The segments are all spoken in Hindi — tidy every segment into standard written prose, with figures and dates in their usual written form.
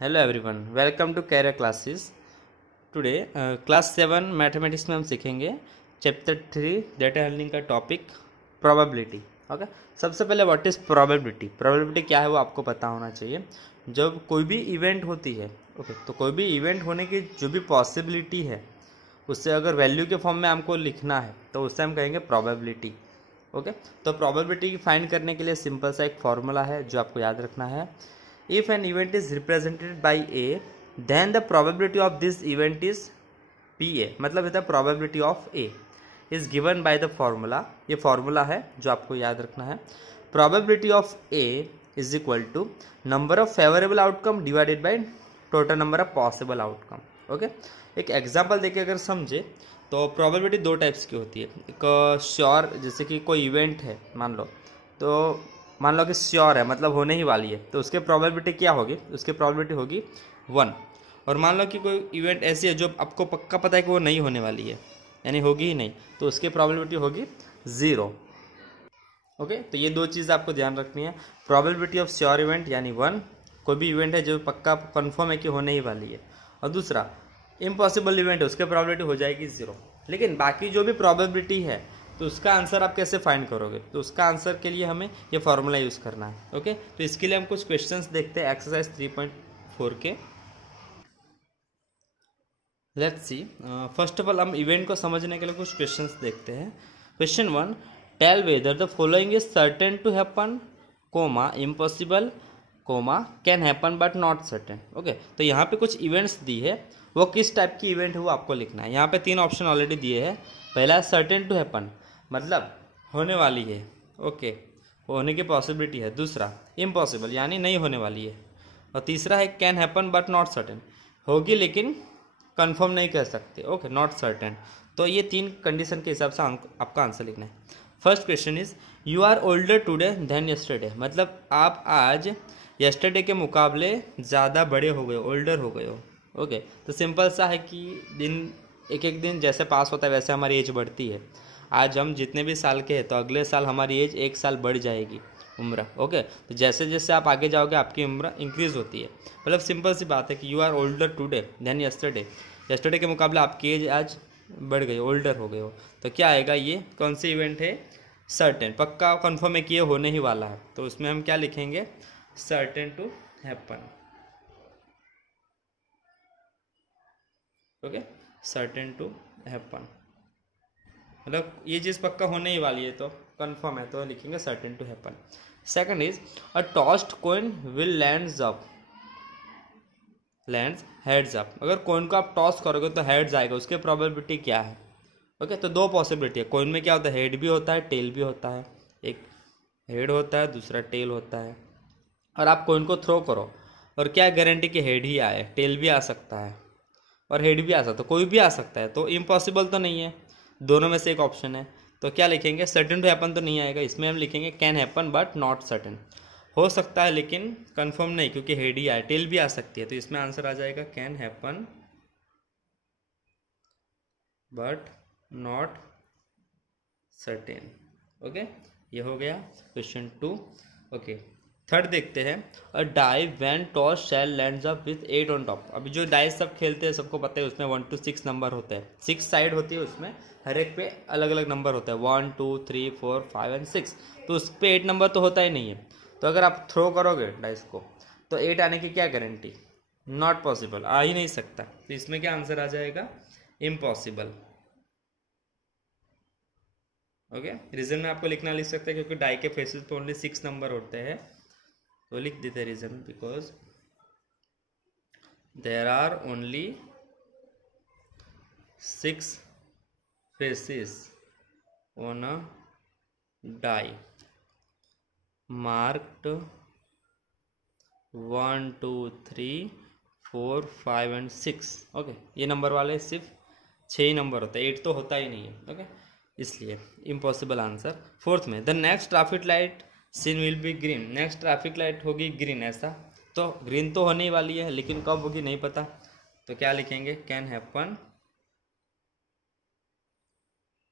Hello everyone, welcome to career classes. Today class 7 mathematics में हम सीखेंगे चैप्टर 3 डेटा हैंडलिंग का टॉपिक प्रोबेबिलिटी। ओके, सबसे पहले व्हाट इज़ प्रोबेबिलिटी। प्रोबेबिलिटी क्या है वो आपको पता होना चाहिए। जब कोई भी इवेंट होती है, ओके, तो कोई भी इवेंट होने की जो भी पॉसिबिलिटी है उससे अगर वैल्यू के फॉर्म में हमको लिखना है तो उससे हम कहेंगे प्रोबेबिलिटी। ओके, तो प्रोबेबिलिटी की फाइंड करने के लिए सिंपल सा एक फॉर्मूला है जो आपको याद रखना है। If an event is represented by A, then the probability of this event is PA, मतलब the probability of A is given by the formula। ये फॉर्मूला है जो आपको याद रखना है। probability of A is equal to number of favorable outcome divided by total number of possible outcome। Okay, एक एग्जांपल देके अगर समझे तो प्रोबेबिलिटी दो टाइप्स की होती है। एक श्योर, जैसे कि कोई इवेंट है मान लो कि श्योर है, मतलब होने ही वाली है, तो उसके प्रोबेबिलिटी क्या होगी, उसकी प्रोबेबिलिटी होगी 1। और मान लो कि कोई इवेंट ऐसी है जो आपको पक्का पता है कि वो नहीं होने वाली है, यानी होगी ही नहीं, तो उसकी प्रोबेबिलिटी होगी 0। ओके, तो ये दो चीज़ आपको ध्यान रखनी है। प्रोबेबिलिटी ऑफ श्योर इवेंट यानी 1, कोई भी इवेंट है जो पक्का कन्फर्म है कि होने ही वाली है। और दूसरा इम्पॉसिबल इवेंट है, उसकी प्रोबेबिलिटी हो जाएगी 0। लेकिन बाकी जो भी प्रोबेबिलिटी है तो उसका आंसर आप कैसे फाइंड करोगे, तो उसका आंसर के लिए हमें ये फॉर्मूला यूज़ करना है। ओके, तो इसके लिए हम कुछ क्वेश्चंस देखते हैं एक्सरसाइज 3.4 के। Let's see, first of all हम इवेंट को समझने के लिए कुछ क्वेश्चंस देखते हैं। Question 1, tell whether the following is certain to happen, comma impossible, comma can happen but not certain. Okay, तो यहाँ पे कुछ इवेंट्स दी है, वो किस टाइप की इवेंट है वो आपको लिखना है। यहाँ पे 3 ऑप्शन ऑलरेडी दिए हैं। पहला सर्टेन टू हैपन, मतलब होने वाली है, ओके, होने की पॉसिबिलिटी है। दूसरा इम्पॉसिबल यानी नहीं होने वाली है। और तीसरा है can happen but not certain, होगी लेकिन कंफर्म नहीं कह सकते, ओके, नॉट सर्टेन। तो ये 3 कंडीशन के हिसाब से आपका आंसर लिखना है। First question is you are older today than yesterday, मतलब आप आज यस्टरडे के मुकाबले ज़्यादा बड़े हो गए, ओल्डर हो गए हो। ओके, तो सिंपल सा है कि दिन एक एक दिन जैसे पास होता है वैसे हमारी एज बढ़ती है। आज हम जितने भी साल के हैं तो अगले साल हमारी एज 1 साल बढ़ जाएगी, उम्र। ओके, तो जैसे जैसे आप आगे जाओगे आपकी उम्र इंक्रीज होती है। मतलब सिंपल सी बात है कि you are older today than yesterday, yesterday के मुकाबले आपकी एज आज बढ़ गई, ओल्डर हो गए हो। तो क्या आएगा, ये कौन सी इवेंट है, सर्टेन, पक्का कन्फर्म है कि ये होने ही वाला है। तो उसमें हम क्या लिखेंगे, certain to happen. Okay, certain to happen, मतलब ये चीज़ पक्का होने ही वाली है, तो कंफर्म है, तो लिखेंगे certain to happen. Second is a tossed coin will lands up, lands heads up, अगर कॉइन को आप टॉस करोगे तो हेड्स आएगा, उसकी प्रोबेबिलिटी क्या है। ओके, तो दो पॉसिबिलिटी है। कॉइन में क्या होता है, हेड भी होता है टेल भी होता है। एक हेड होता है, दूसरा टेल होता है। और आप कॉइन को थ्रो करो और क्या गारंटी कि हेड ही आए, टेल भी आ सकता है और हेड भी आ सकता है, कोई भी आ सकता है, तो इम्पॉसिबल तो नहीं है, दोनों में से एक ऑप्शन है। तो क्या लिखेंगे, सर्टेन टू हैपन तो नहीं आएगा, इसमें हम लिखेंगे can happen but not certain, हो सकता है लेकिन कंफर्म नहीं, क्योंकि हेड ही आए, टेल भी आ सकती है, तो इसमें आंसर आ जाएगा can happen but not certain. Okay, ये हो गया क्वेश्चन 2। ओके, थर्ड देखते हैं, a die when toss shall lands up with 8 on top. अभी जो डाइस सब खेलते हैं सबको पता है उसमें 1 to 6 नंबर होते हैं, 6 साइड होती है, उसमें हर एक पे अलग अलग नंबर होता है, 1 2 3 4 5 एंड 6, तो उस पर 8 नंबर तो होता ही नहीं है। तो अगर आप थ्रो करोगे डाइस को तो 8 आने की क्या गारंटी, नॉट पॉसिबल, आ ही नहीं सकता, तो इसमें क्या आंसर आ जाएगा, इम्पॉसिबल। ओके, रीजन में आपको लिखना लिख सकते हैं क्योंकि डाई के फेसेस पे ओनली 6 नंबर होते हैं, तो लिख देते हैं reason, because there are only 6 faces on a die marked 1 2 3 4 5 and 6। Okay, ये नंबर वाले सिर्फ 6 ही नंबर होता है, 8 तो होता ही नहीं है। ओके, इसलिए इम्पॉसिबल आंसर। फोर्थ में, the next traffic light seen will be green, next traffic light होगी ग्रीन, ऐसा तो ग्रीन तो होने ही वाली है लेकिन कब होगी नहीं पता, तो क्या लिखेंगे, can happen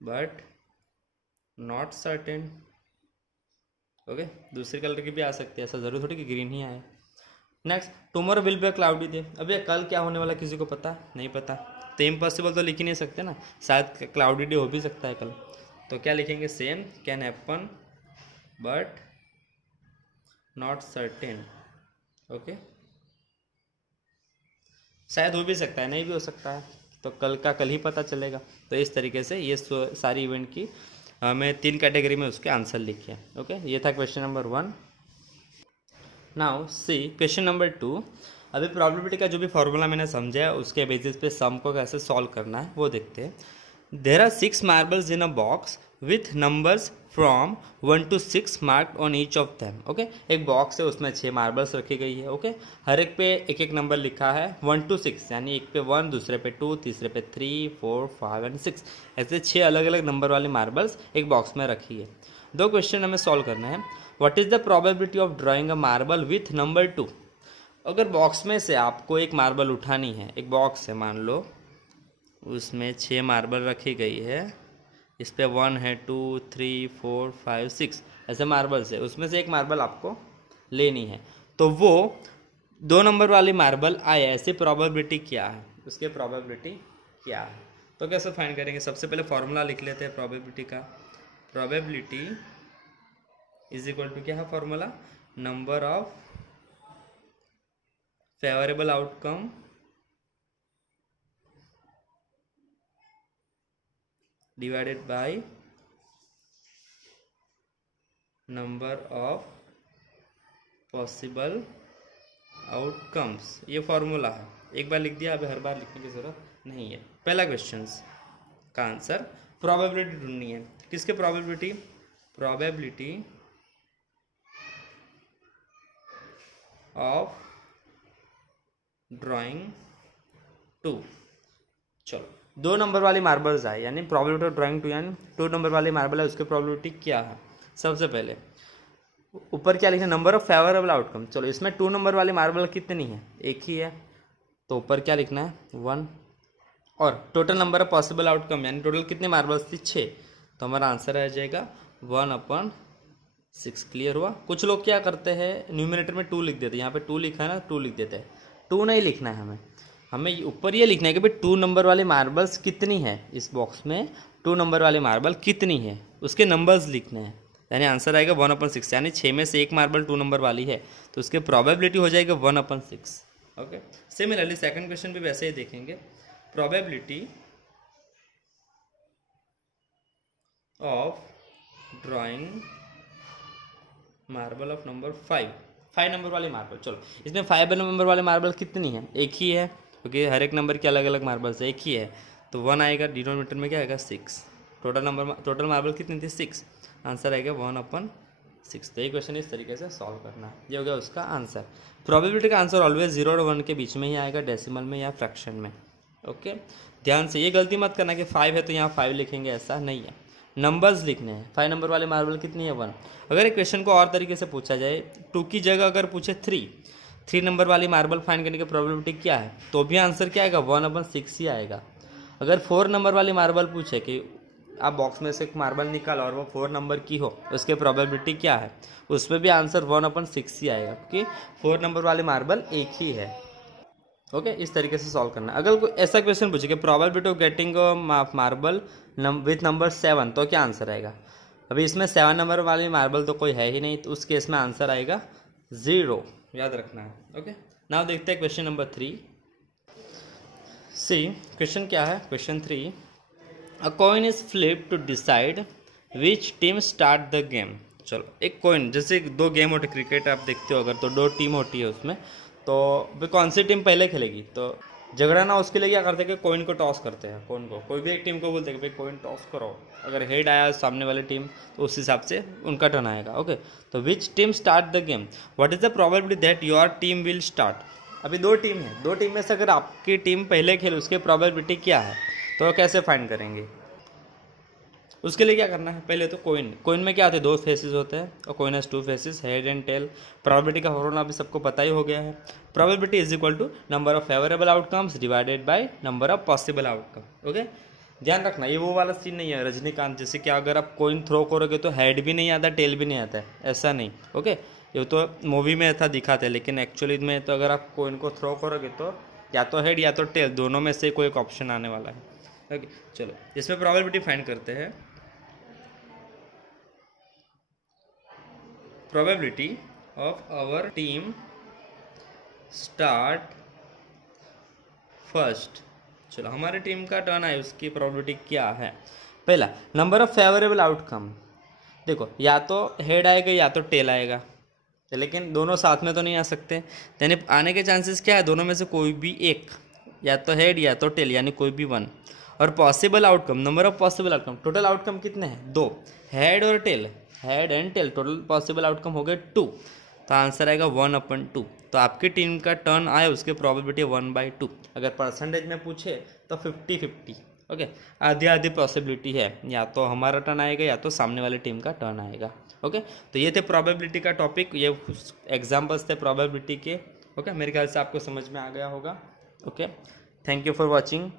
but not certain. Okay, दूसरे कलर की भी आ सकती है, ऐसा जरूर थोड़ी कि ग्रीन ही आए। Next, tomorrow will be cloudy day. अब ये कल क्या होने वाला किसी को पता नहीं पता, तो इम्पॉसिबल तो लिख ही नहीं सकते ना, शायद क्लाउडी डे हो भी सकता है कल। तो क्या लिखेंगे, same can happen but not certain. Okay, शायद हो भी सकता है, नहीं भी हो सकता है, तो कल का कल ही पता चलेगा। तो इस तरीके से ये सारी इवेंट की हमें 3 कैटेगरी में उसके आंसर लिखे। ओके, ये था question number 1। Now see question number 2। अभी प्रोबेबिलिटी का जो भी फॉर्मूला मैंने समझा है उसके बेसिस पे सम को कैसे सॉल्व करना है वो देखते हैं। There are 6 marbles in a box with numbers from 1 to 6 marked on each of them. Okay, एक बॉक्स है उसमें 6 मार्बल्स रखी गई है। ओके, हर एक पे एक एक नंबर लिखा है 1 to 6, यानी एक पे 1, दूसरे पे 2, तीसरे पे 3, 4, 5 एंड 6, ऐसे 6 अलग अलग नंबर वाली मार्बल्स एक बॉक्स में रखी है। 2 क्वेश्चन हमें सॉल्व करना है। What is the probability of drawing a marble with number 2। अगर बॉक्स में से आपको एक मार्बल उठानी है, एक बॉक्स है मान लो, उसमें 6 मार्बल रखी गई है, इस पे 1 है, 2, 3, 4, 5, 6 ऐसे मार्बल्स है, उसमें से एक मार्बल आपको लेनी है, तो वो 2 नंबर वाली मार्बल आए, ऐसी प्रोबेबिलिटी क्या है, उसके प्रोबेबिलिटी क्या है। तो कैसे फाइंड करेंगे, सबसे पहले फॉर्मूला लिख लेते हैं प्रोबेबिलिटी का। प्रोबेबिलिटी इज इक्वल टू क्या है formula, number of favourable outcome divided by number of possible outcomes. ये फॉर्मूला है, एक बार लिख दिया, अभी हर बार लिखने की जरूरत नहीं है। पहला क्वेश्चन का आंसर, प्रोबेबिलिटी ढूंढनी है। किसके प्रोबेबिलिटी, प्रोबेबिलिटी ऑफ ड्राइंग 2। चलो, 2 नंबर वाली मार्बल्स आए, यानी प्रोबेबिलिटी ऑफ ड्राइंग 2, यानी 2 नंबर वाली मार्बल है, उसकी प्रोबेबिलिटी क्या है। सबसे पहले ऊपर क्या लिखना, नंबर ऑफ फेवरेबल आउटकम। चलो, इसमें 2 नंबर वाली मार्बल कितनी है, एक ही है, तो ऊपर क्या लिखना है 1, और total number of possible outcome यानी टोटल कितनी मार्बल्स थी 6, तो हमारा आंसर आ जाएगा 1/6। क्लियर हुआ। कुछ लोग क्या करते हैं, न्यूमरेटर में 2 लिख देते हैं, यहाँ पे 2 लिखा है ना, 2 लिख देते हैं। 2 नहीं लिखना है हमें ऊपर ये लिखना है कि भाई 2 नंबर वाली मार्बल्स कितनी है, इस बॉक्स में 2 नंबर वाली मार्बल कितनी है, उसके नंबर्स लिखने हैं, यानी आंसर आएगा 1/6, यानी 6 में से एक मार्बल 2 नंबर वाली है, तो उसकी प्रोबेबिलिटी हो जाएगा 1/6। ओके, सिमिलरली सेकंड क्वेश्चन भी वैसे ही देखेंगे। Probability of drawing marble of number 5 number वाली मार्बल। चलो, इसमें 5 नंबर वाले मार्बल कितनी है, एक ही है, क्योंकि हर एक नंबर की अलग अलग मार्बल्स है, एक ही है, तो 1 आएगा, डिनोमिनेटर में क्या आएगा 6, टोटल मार्बल कितनी थी 6, आंसर आएगा 1/6। तो ये क्वेश्चन इस तरीके से सॉल्व करना है, ये हो गया उसका आंसर। प्रोबेबिलिटी का आंसर ऑलवेज 0 और 1 के बीच में ही आएगा, डेसिमल में या फ्रैक्शन में। ओके, ध्यान से ये गलती मत करना कि 5 है तो यहाँ 5 लिखेंगे, ऐसा नहीं है, नंबर्स लिखने हैं। 5 नंबर वाले मार्बल कितनी है 1। अगर एक क्वेश्चन को और तरीके से पूछा जाए, 2 की जगह अगर पूछे 3 नंबर वाली मार्बल फाइंड करने की प्रोबेबिलिटी क्या है, तो भी आंसर क्या आएगा 1/6 ही आएगा। अगर 4 नंबर वाली मार्बल पूछे कि आप बॉक्स में से एक मार्बल निकालो और वो 4 नंबर की हो, उसके प्रोबेबिलिटी क्या है, उसमें भी आंसर 1/6 ही आएगा, क्योंकि 4 नंबर वाली मार्बल एक ही है। ओके, इस तरीके से सॉल्व करना है। अगर कोई ऐसा क्वेश्चन पूछे कि probability of getting marble with number 7, तो क्या आंसर आएगा। अभी इसमें 7 नंबर वाली मार्बल तो कोई है ही नहीं, तो उस केस में आंसर आएगा 0, याद रखना है। ओके, नाउ देखते हैं क्वेश्चन नंबर 3। सी क्वेश्चन क्या है, question 3, a coin is flip to decide which team start the game. चलो, एक कॉइन, जैसे 2 गेम होते क्रिकेट आप देखते हो अगर, तो 2 टीम होती है उसमें, तो भाई कौन सी टीम पहले खेलेगी, तो झगड़ा ना उसके लिए क्या करते हैं कि कॉइन को टॉस करते हैं, कॉइन को कोई भी एक टीम को बोलते हैं कि भाई कॉइन टॉस करो, अगर हेड आया सामने वाली टीम तो उस हिसाब से उनका टर्न आएगा। ओके, तो विच team start the game, what is the probability that your team will start. अभी 2 टीम है, 2 टीम में से अगर आपकी टीम पहले खेले उसकी प्रोबेबिलिटी क्या है, तो कैसे फाइंड करेंगे। उसके लिए क्या करना है, पहले तो कॉइन में क्या होते हैं, 2 फेसेस होते हैं, और coin has 2 faces, head and tail. Probability का फॉर्मूला अभी सबको पता ही हो गया है, probability is equal to number of favourable outcomes divided by number of possible outcome. Okay, ध्यान रखना, ये वो वाला सीन नहीं है रजनीकांत जैसे कि अगर आप कॉइन थ्रो करोगे तो हेड भी नहीं आता, टेल भी नहीं आता है, ऐसा नहीं। ओके, ये तो मूवी में था दिखाते, लेकिन एक्चुअली में तो अगर आप कोइन को थ्रो करोगे तो या तो हेड या तो टेल, दोनों में से कोई एक ऑप्शन आने वाला है। ओके चलो इसमें प्रोबेबिलिटी फाइंड करते हैं। Probability of our team start first. चलो हमारी टीम का टर्न है, उसकी प्रोबेबिलिटी क्या है? पहला नंबर ऑफ फेवरेबल आउटकम। देखो या तो हेड आएगा या तो टेल आएगा, लेकिन दोनों साथ में तो नहीं आ सकते, यानी आने के चांसेस क्या है? दोनों में से कोई भी एक, या तो हेड या तो टेल, यानी कोई भी वन। और possible outcome, number of possible outcome, total outcome कितने हैं? 2, हेड और tail, head and tail, total possible outcome हो गए 2, तो आंसर आएगा 1/2। तो आपकी टीम का टर्न आए उसकी प्रोबेबिलिटी 1/2। अगर परसेंटेज में पूछे तो 50-50। ओके, आधी आधी पॉसिबिलिटी है, या तो हमारा टर्न आएगा या तो सामने वाली टीम का टर्न आएगा। ओके तो ये थे प्रोबेबिलिटी का टॉपिक, ये एग्जाम्पल्स थे प्रोबेबिलिटी के। ओके मेरे ख्याल से आपको समझ में आ गया होगा। Okay thank you for watching.